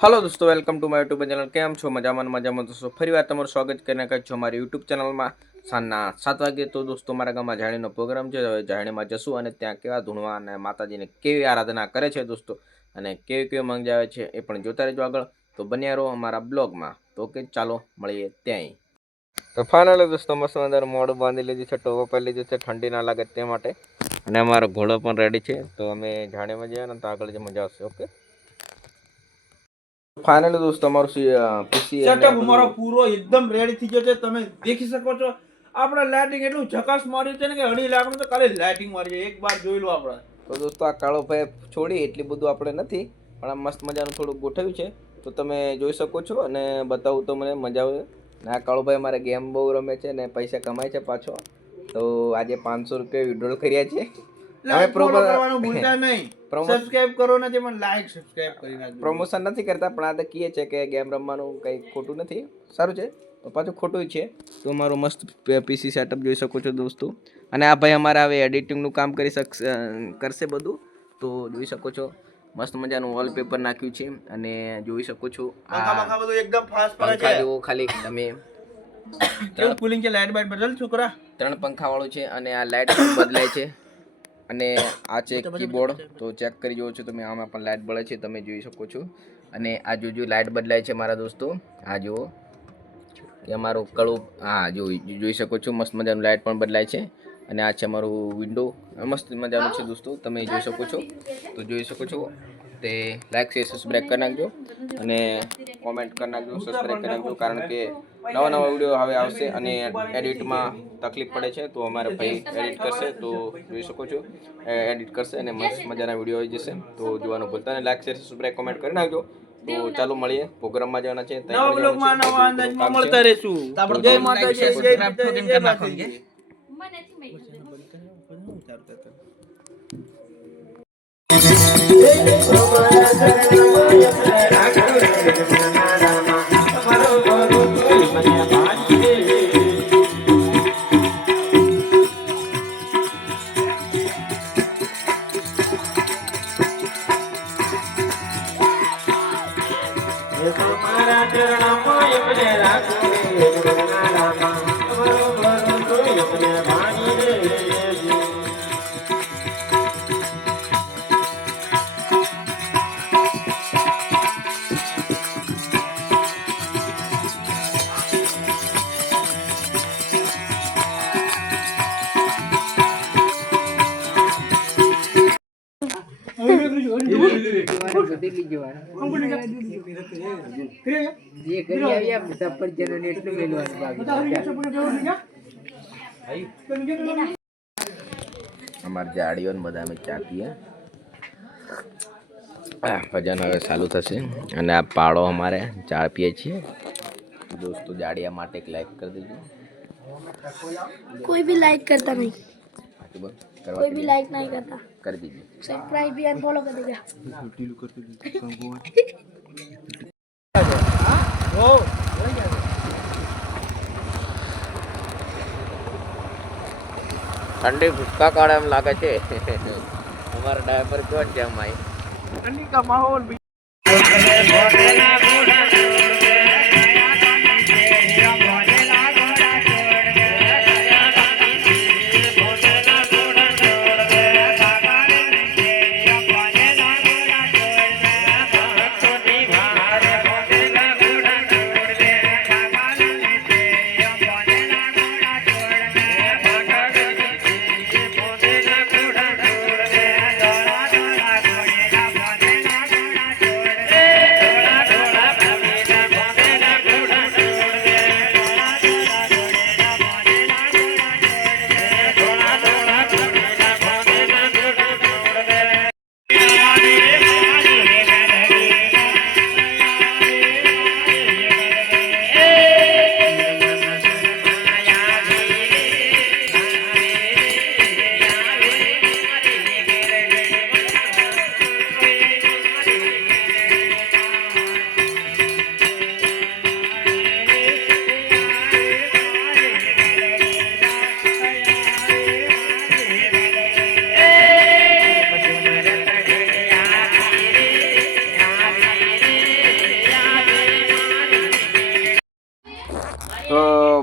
Hello दोस्तों, welcome to my YouTube channel. केम छो मजाમાં दोस्तों फरीવાર તમારું સ્વાગત કરીને કહું છું મારી યુટ્યુબ ચેનલમાં। સાંજના 7 વાગે તો દોસ્તો મારા ગામમાં જાણીનો પ્રોગ્રામ છે। હવે જાણીમાં જશું અને ત્યાં કેવા ધૂણવા અને માતાજીને કેવી આરાધના કરે છે દોસ્તો, અને કેવી કેવી મંગ આવે છે એ પણ જોતા રહેજો આગળ। તો બન્યા રહો અમારા બ્લોગમાં। તો કે ચાલો મળીએ ત્યાંય। તો ફાઇનલી દોસ્તો મસ્ત અંદર મોઢું બાંધી લીધું છે, ટોપો પહેરી લીધું છે ઠંડી ના લાગે તે માટે, અને અમારો ઘોડો પણ રેડી છે। તો અમે જાણીમાં જઈએ ને તો આગળ જે મજા આવશે। ઓકે फाइनली दोस्तों हमारो पीसी सेटअप हमारो पूरो एकदम रेडी थी गयो छे। તમે દેખી શકો છો આપણે લાઇટિંગ એટલું ઝકાસ માર્યું છે ને કે અડી લાખનું તો ખાલી લાઇટિંગ મારી છે। એક બાર જોઈ લો આપણે। તો દોસ્તો આ કાળો ભાઈ છોડી એટલી બધું આપણે નથી, પણ આ મસ્ત મજાનું થોડું ગોઠવ્યું છે તો તમે જોઈ શકો છો, અને બતાવું તો મને મજા આવે। ને આ કાળો ભાઈ મારે ગેમ બહુ રમે છે ને પૈસા કમાય છે પાછો। તો આજે 500 રૂપિયા વિડ્રોલ કર્યા છે। લાઈક ફોલો કરવાનું ભૂલતા નહીં, સબસ્ક્રાઇબ કરો ને જે મને લાઈક સબસ્ક્રાઇબ કરી નાખજો। પ્રમોશન નથી કરતા, પણ આ તો કહીએ છે કે ગેમ રમવાનું કંઈ ખોટું નથી, સારું છે તો પાછું ખોટું છે। તો મારું મસ્ત પીસી સેટઅપ જોઈ શકો છો દોસ્તો, અને આ ભાઈ અમારે હવે એડિટિંગનું કામ કરશે બધું। તો જોઈ શકો છો મસ્ત મજાનું વોલપેપર નાખ્યું છે, અને જોઈ શકો છો પંખા બધું એકદમ ફાસ્ટ ફરે છે। પંખા જો ખાલી તમે કેવું કુલિંગ છે, લાઈટ બાઈટ બદલ છોકરા। 3 પંખા વાળું છે, અને આ લાઈટ પણ બદલાય છે, અને આ છે કીબોર્ડ। તો ચેક કરી જોવો છો તમે, આમાં પણ લાઇટ બળે છે તમે જોઈ શકો છો। અને આ જો લાઇટ બદલાય છે મારા દોસ્તો, આ જુઓ કે અમારું કળું, હા જોઈ શકો છો મસ્ત મજાનું લાઇટ પણ બદલાય છે। અને આ છે અમારું વિન્ડો, મસ્ત મજાનું છે દોસ્તો, તમે જોઈ શકો છો। તો જોઈ શકો છો તે લાઈક છે સબસ્ક્રાઇબ કરી નાખજો, અને કોમેન્ટ કરી નાખજો, સબસ્ક્રાઇબ કરી નાખજો, કારણ કે નવા નવા વિડીયો હવે આવશે અને એડિટમાં તકલીફ પડે છે તો અમારે ભાઈ એડિટ કરશે। તો જોઈ શકો છો એડિટ કરશે અને મસ્ત મજાના વિડીયો આવી જશે। તો જોવાનું ભૂલતા નહીં, લાઈક શેર સબસ્ક્રાઇબ કોમેન્ટ કરી નાખજો। તો ચાલો મળીએ, પ્રોગ્રામમાં જવાના છે, નવા બ્લોગમાં નવા અંદાજમાં મળતા રહેશું। આપણે જય માતાજી, જય માતાજી। અમારે જાડીઓ ને બધા અમે ચા પીએ, ભજન હવે ચાલુ થશે, અને આ પાડો અમારે ચા પીએ છીએ दोस्तों। जाड़िया માટે એક લાઈક કરી દેજો। कोई भी लाइक करता नहीं, कोई भी लाइक नहीं करता, कर दीजिए, सब्सक्राइब भी अनफॉलो कर देगा। ठंडी भूक्का काढ़े में लागे छे। हमारा ड्राइवर क्यों जाम आई ठंडी का माहौल भी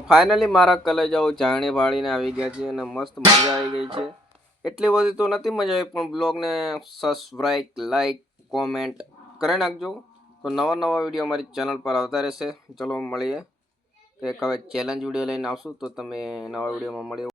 ફાઇનલી મારા કલેજાઓ જાણી વાળીને આવી ગયા છે અને મસ્ત મજા આવી ગઈ છે. એટલી બધી તો નથી મજા આવી, પણ બ્લોગને સબસ્ક્રાઇબ, લાઈક, કોમેન્ટ કરી નાખજો. તો નવા નવા વિડીયો અમારી ચેનલ પર આવતા રહેશે. ચલો મળીએ. એક હવે ચેલેન્જ વિડીયો લઈને આવશું, તો તમે નવા વિડીયોમાં મળીએ.